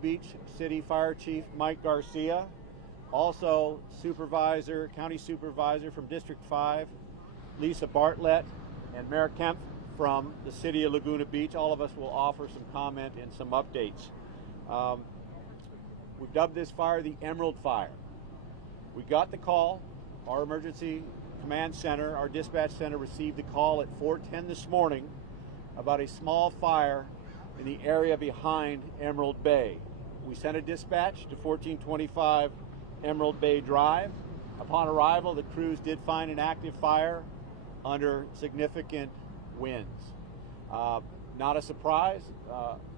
Beach City Fire Chief Mike Garcia, also County Supervisor from District 5, Lisa Bartlett, and Mayor Kemp from the City of Laguna Beach. All of us will offer some comment and some updates. We've dubbed this fire the Emerald Fire. We got the call. Our emergency command center, our dispatch center, received the call at 4:10 this morning about a small fire in the area behind Emerald Bay. We sent a dispatch to 1425 Emerald Bay Drive. Upon arrival, the crews did find an active fire under significant winds. Not a surprise.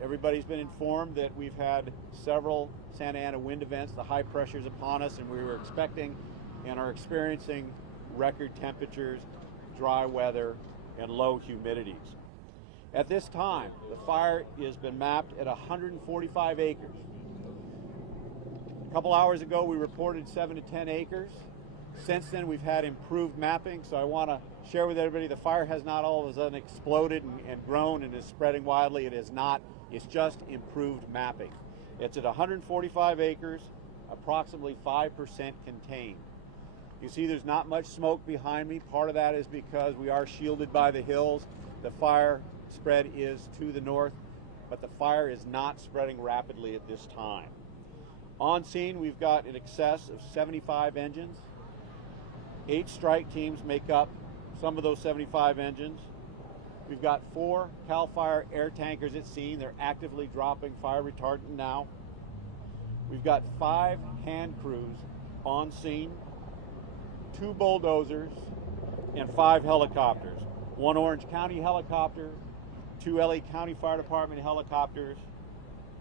Everybody's been informed that we've had several Santa Ana wind events. The high pressure's upon us, and we were expecting and are experiencing record temperatures, dry weather, and low humidities. At this time, the fire has been mapped at 145 acres. A couple hours ago, we reported 7 to 10 acres. Since then, we've had improved mapping, so I want to share with everybody the fire has not all of a sudden exploded and grown and is spreading widely. It is not. It's just improved mapping. It's at 145 acres, approximately 5% contained. You see there's not much smoke behind me. Part of that is because we are shielded by the hills. The fire spread is to the north, but the fire is not spreading rapidly at this time. On scene, we've got in excess of 75 engines. 8 strike teams make up some of those 75 engines. We've got 4 CAL FIRE air tankers at scene. They're actively dropping fire retardant now. We've got 5 hand crews on scene, 2 bulldozers, and 5 helicopters. 1 Orange County helicopter, 2 LA County Fire Department helicopters,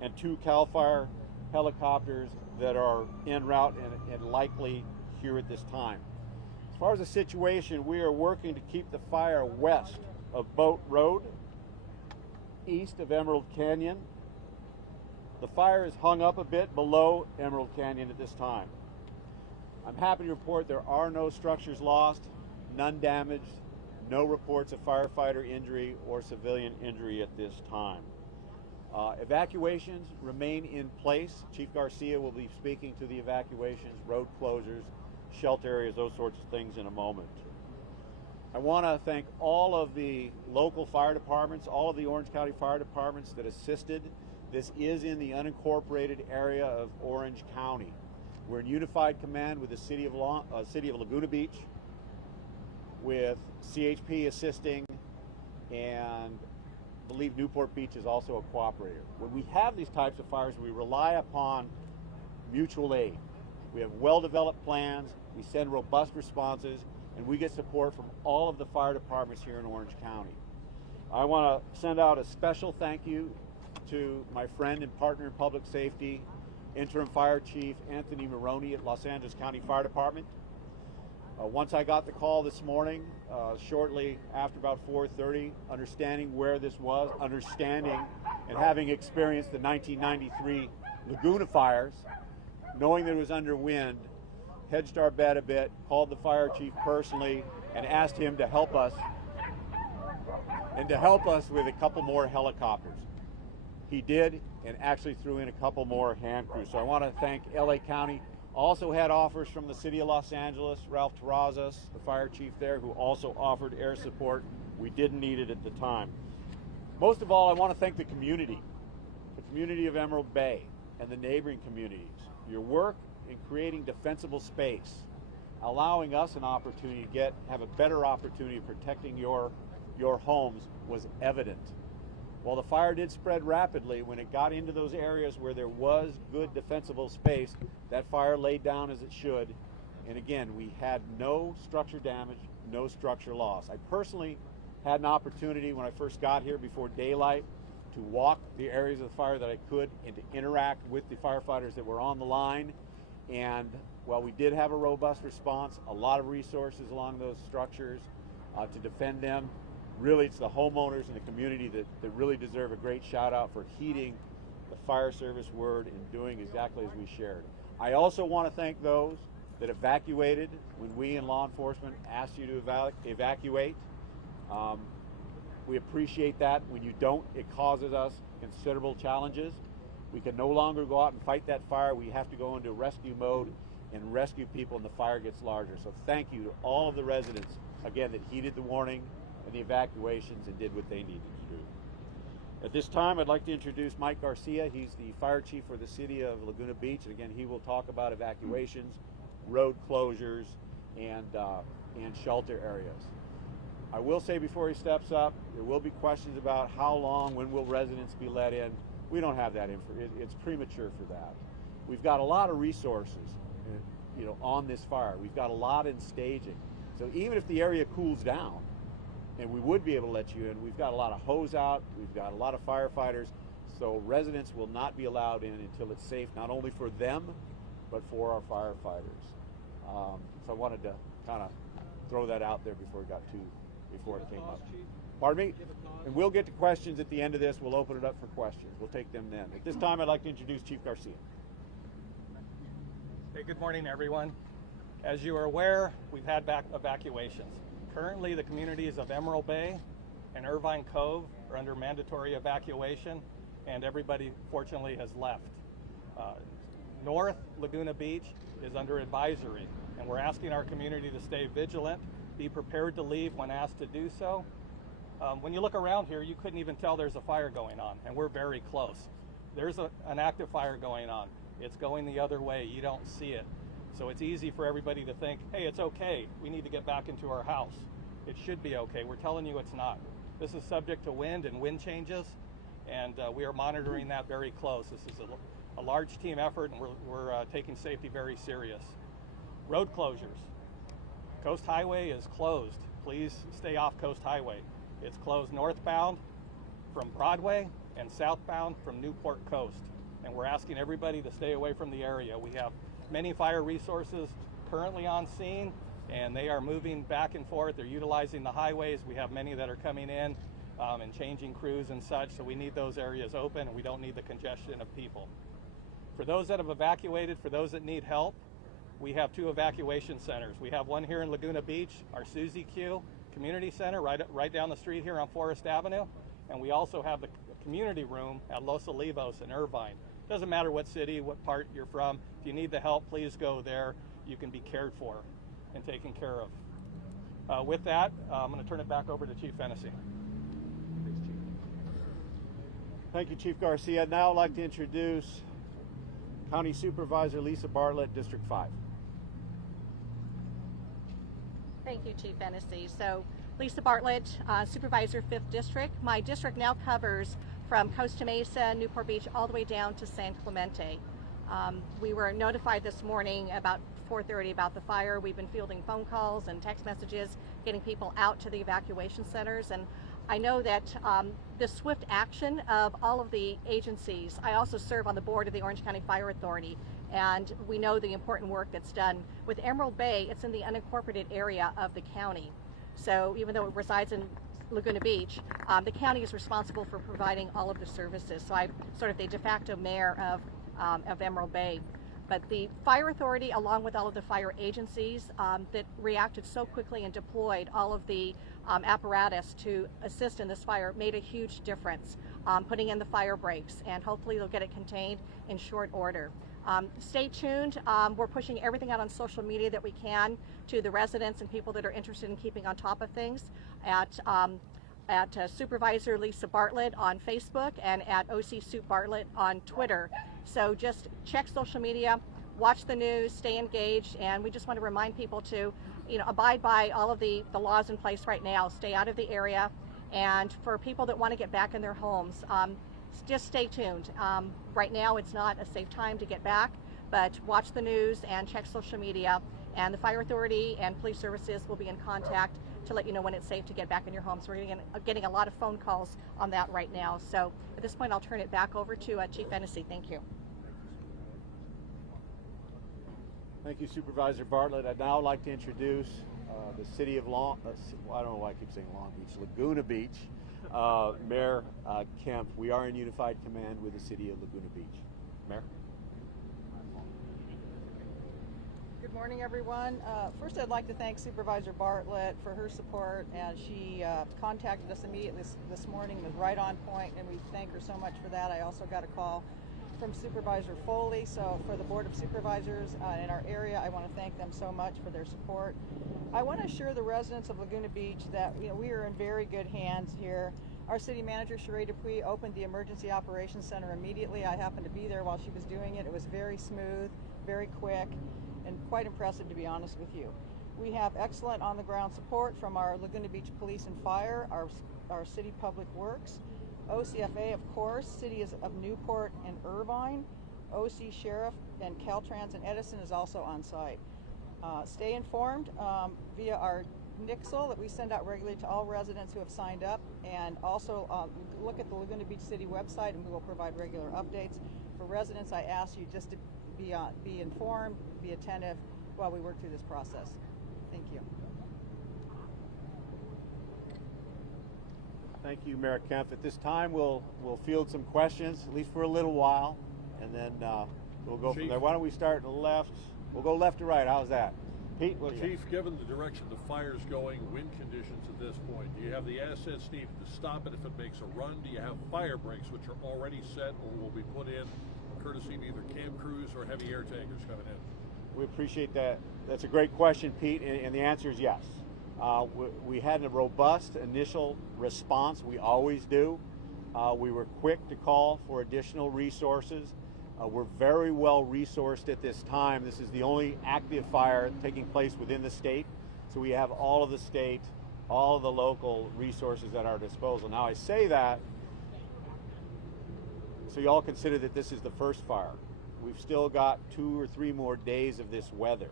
and 2 CAL FIRE helicopters that are en route and likely here at this time. As far as the situation, we are working to keep the fire west of Boat Road, east of Emerald Canyon. The fire is hung up a bit below Emerald Canyon at this time. I'm happy to report there are no structures lost, none damaged, no reports of firefighter injury or civilian injury at this time. Evacuations remain in place. Chief Garcia will be speaking to the evacuations, road closures, shelter areas, those sorts of things in a moment. I want to thank all of the local fire departments, all of the Orange County fire departments that assisted. This is in the unincorporated area of Orange County. We're in unified command with the city of Laguna Beach, with CHP assisting, and I believe Newport Beach is also a cooperator. When we have these types of fires, we rely upon mutual aid. We have well-developed plans, we send robust responses, and we get support from all of the fire departments here in Orange County. I want to send out a special thank you to my friend and partner in public safety, Interim Fire Chief Anthony Maroney at Los Angeles County Fire Department. Once I got the call this morning, shortly after about 4:30, understanding where this was, and having experienced the 1993 Laguna fires, knowing that it was under wind, hedged our bet a bit, called the fire chief personally, and asked him to help us, with a couple more helicopters. He did, and actually threw in a couple more hand crews. So I want to thank LA County. Also had offers from the city of Los Angeles, Ralph Terrazas, the fire chief there, who also offered air support. We didn't need it at the time. Most of all, I want to thank the community of Emerald Bay and the neighboring communities. Your work in creating defensible space, allowing us an opportunity to have a better opportunity of protecting your homes was evident. While the fire did spread rapidly, when it got into those areas where there was good defensible space, that fire laid down as it should. And again, we had no structure damage, no structure loss. I personally had an opportunity when I first got here before daylight to walk the areas of the fire that I could and to interact with the firefighters that were on the line. And while we did have a robust response, a lot of resources along those structures to defend them, really it's the homeowners and the community that really deserve a great shout out for heeding the fire service word and doing exactly as we shared. I also want to thank those that evacuated when we in law enforcement asked you to evacuate. We appreciate that. When you don't, it causes us considerable challenges. We can no longer go out and fight that fire. We have to go into rescue mode and rescue people, and the fire gets larger. So thank you to all of the residents, again, that heeded the warning and the evacuations and did what they needed to do. At this time, I'd like to introduce Mike Garcia. He's the fire chief for the city of Laguna Beach, and again, he will talk about evacuations, road closures, and shelter areas. I will say before he steps up, there will be questions about how long, when will residents be let in. We don't have that info. It's premature for that. We've got a lot of resources, on this fire. We've got a lot in staging. So even if the area cools down, and we would be able to let you in, we've got a lot of hose out, we've got a lot of firefighters, so residents will not be allowed in until it's safe, not only for them, but for our firefighters. So I wanted to kind of throw that out there before it came up. Pardon me? And we'll get to questions at the end of this. We'll open it up for questions. We'll take them then. At this time, I'd like to introduce Chief Garcia. Hey, good morning, everyone. As you are aware, we've had evacuations. Currently, the communities of Emerald Bay and Irvine Cove are under mandatory evacuation, and everybody, fortunately, has left. North Laguna Beach is under advisory, and we're asking our community to stay vigilant, be prepared to leave when asked to do so. When you look around here, you couldn't even tell there's a fire going on, and we're very close. There's an active fire going on. It's going the other way. You don't see it. So it's easy for everybody to think, hey, it's okay. We need to get back into our house. It should be okay. We're telling you it's not. This is subject to wind and wind changes, and we are monitoring that very close. This is a large team effort, and we're taking safety very serious. Road closures. Coast Highway is closed. Please stay off Coast Highway. It's closed northbound from Broadway and southbound from Newport Coast. And we're asking everybody to stay away from the area. We have many fire resources currently on scene, and they are moving back and forth. They're utilizing the highways. We have many that are coming in and changing crews and such, so we need those areas open, and we don't need the congestion of people. For those that have evacuated, for those that need help, we have 2 evacuation centers. We have one here in Laguna Beach, our Susie Q Community Center, right down the street here on Forest Avenue, and we also have the community room at Los Olivos in Irvine. Doesn't matter what city, what part you're from. If you need the help, please go there. You can be cared for and taken care of. With that, I'm going to turn it back over to Chief Fennessy. Thank you, Chief Garcia. Now I'd like to introduce County Supervisor Lisa Bartlett, District 5. Thank you, Chief Fennessy. So, Lisa Bartlett, Supervisor 5th District. My district now covers from Costa Mesa, Newport Beach, all the way down to San Clemente. We were notified this morning about 4:30 about the fire. We've been fielding phone calls and text messages, getting people out to the evacuation centers. And I know that the swift action of all of the agencies, I also serve on the board of the Orange County Fire Authority, and we know the important work that's done. With Emerald Bay, it's in the unincorporated area of the county. So even though it resides in Laguna Beach, the county is responsible for providing all of the services. So I'm sort of the de facto mayor of Emerald Bay. But the fire authority, along with all of the fire agencies that reacted so quickly and deployed all of the apparatus to assist in this fire, made a huge difference, putting in the fire breaks, and hopefully they'll get it contained in short order. Stay tuned. We're pushing everything out on social media that we can to the residents and people that are interested in keeping on top of things at Supervisor Lisa Bartlett on Facebook and at OC Sup Bartlett on Twitter. So just check social media, watch the news, stay engaged, and we just want to remind people to, abide by all of the laws in place right now. Stay out of the area, and for people that want to get back in their homes, just stay tuned. Right now it's not a safe time to get back, but watch the news and check social media, and the fire authority and police services will be in contact to let you know when it's safe to get back in your home. So we're getting a lot of phone calls on that right now. So at this point, I'll turn it back over to Chief Fennessy. Thank you. Thank you, Supervisor Bartlett. I'd now like to introduce the city of I don't know why I keep saying Long Beach, Laguna Beach, Mayor Kemp. We are in unified command with the city of Laguna Beach. Mayor? Good morning, everyone. First, I'd like to thank Supervisor Bartlett for her support, and she contacted us immediately this morning, was right on point, and we thank her so much for that. I also got a call from Supervisor Foley. So for the Board of Supervisors in our area, I want to thank them so much for their support. I want to assure the residents of Laguna Beach that we are in very good hands here. Our city manager, Sheree Dupuy, opened the Emergency Operations Center immediately. I happened to be there while she was doing it. It was very smooth, very quick, and quite impressive, to be honest with you. We have excellent on-the-ground support from our Laguna Beach Police and Fire, our City Public Works, OCFA, of course, Cities of Newport and Irvine, OC Sheriff, and Caltrans and Edison is also on site. Stay informed via our Nixle that we send out regularly to all residents who have signed up, and also look at the Laguna Beach City website and we will provide regular updates. For residents, I ask you just to be informed, be attentive while we work through this process. Thank you. Thank you, Mayor Kempf. At this time, we'll field some questions, at least for a little while, and then we'll go from there. Why don't we start left? We'll go left to right. How's that? Pete? Well, Chief, given the direction the fire's going, wind conditions at this point, do you have the assets needed to stop it if it makes a run? Do you have fire breaks which are already set or will be put in courtesy of either camp crews or heavy air tankers coming in? We appreciate that. That's a great question, Pete, and the answer is yes. We had a robust initial response. We always do. We were quick to call for additional resources. We're very well resourced at this time. This is the only active fire taking place within the state. So we have all of the state, all of the local resources at our disposal. Now I say that so you all consider that this is the first fire. We've still got 2 or 3 more days of this weather.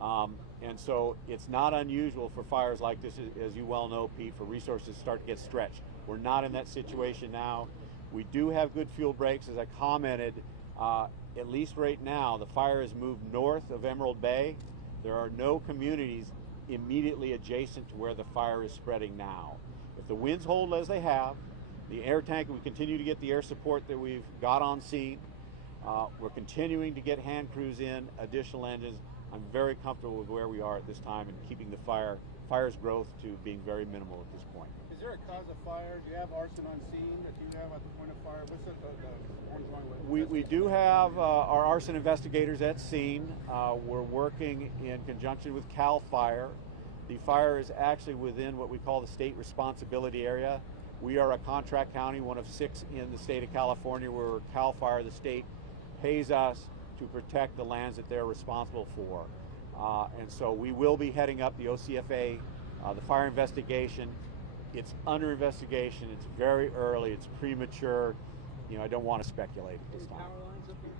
And so it's not unusual for fires like this, as you well know, Pete, for resources to start to get stretched. We're not in that situation now. We do have good fuel breaks, as I commented. At least right now, the fire has moved north of Emerald Bay. There are no communities immediately adjacent to where the fire is spreading now. If the winds hold as they have, the air tank, we continue to get the air support that we've got on scene. We're continuing to get hand crews in, additional engines. I'm very comfortable with where we are at this time and keeping the fire's growth to being very minimal at this point. Is there a cause of fire? Do you have arson on scene that you have at the point of fire? What's the ongoing? We do have our arson investigators at scene. We're working in conjunction with CAL FIRE. The fire is actually within what we call the state responsibility area. We are a contract county, one of 6 in the state of California, where CAL FIRE, the state, pays us to protect the lands that they're responsible for. And so we will be heading up the OCFA, the fire investigation. It's under investigation. It's very early. It's premature. I don't want to speculate at this time. Power lines up here?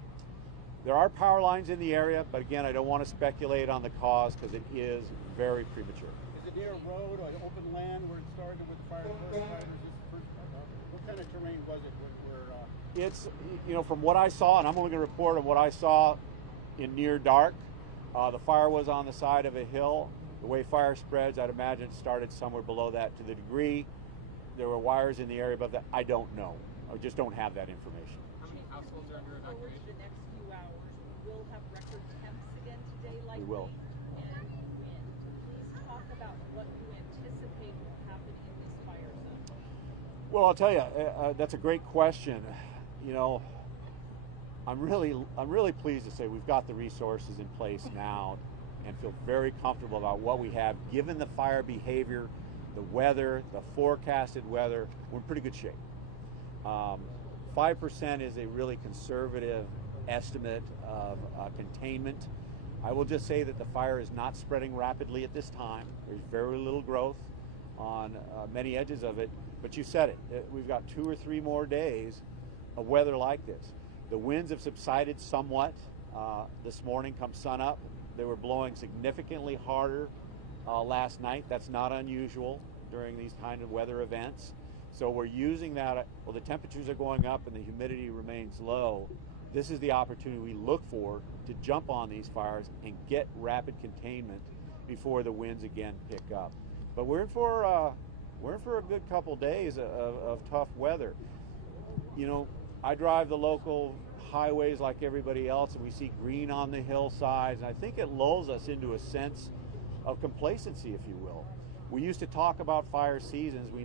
There are power lines in the area, but again, I don't want to speculate on the cause because it is very premature. Is it near a road or open land where it started with the fire? What kind of terrain was it? It's, from what I saw, and I'm only going to report on what I saw in near dark, the fire was on the side of a hill. The way fire spreads, I'd imagine it started somewhere below that. To the degree there were wires in the area above that, I don't know. I just don't have that information. How many households are under evacuation? The next few hours, we will have record temps again today, likely. We will. And wind. Please talk about what you anticipate will happen in this fire zone. Well, I'll tell you, that's a great question. I'm really pleased to say we've got the resources in place now and feel very comfortable about what we have. Given the fire behavior, the weather, the forecasted weather, we're in pretty good shape. 5% is a really conservative estimate of containment. I will just say that the fire is not spreading rapidly at this time. There's very little growth on many edges of it, but you said it. We've got 2 or 3 more days of weather like this. The winds have subsided somewhat this morning come sunup. They were blowing significantly harder last night. That's not unusual during these kind of weather events. So we're using that. Well, the temperatures are going up and the humidity remains low. This is the opportunity we look for to jump on these fires and get rapid containment before the winds again pick up. But we're in for a good couple days of tough weather. I drive the local highways like everybody else, and we see green on the hillsides, and I think it lulls us into a sense of complacency, if you will. We used to talk about fire seasons. We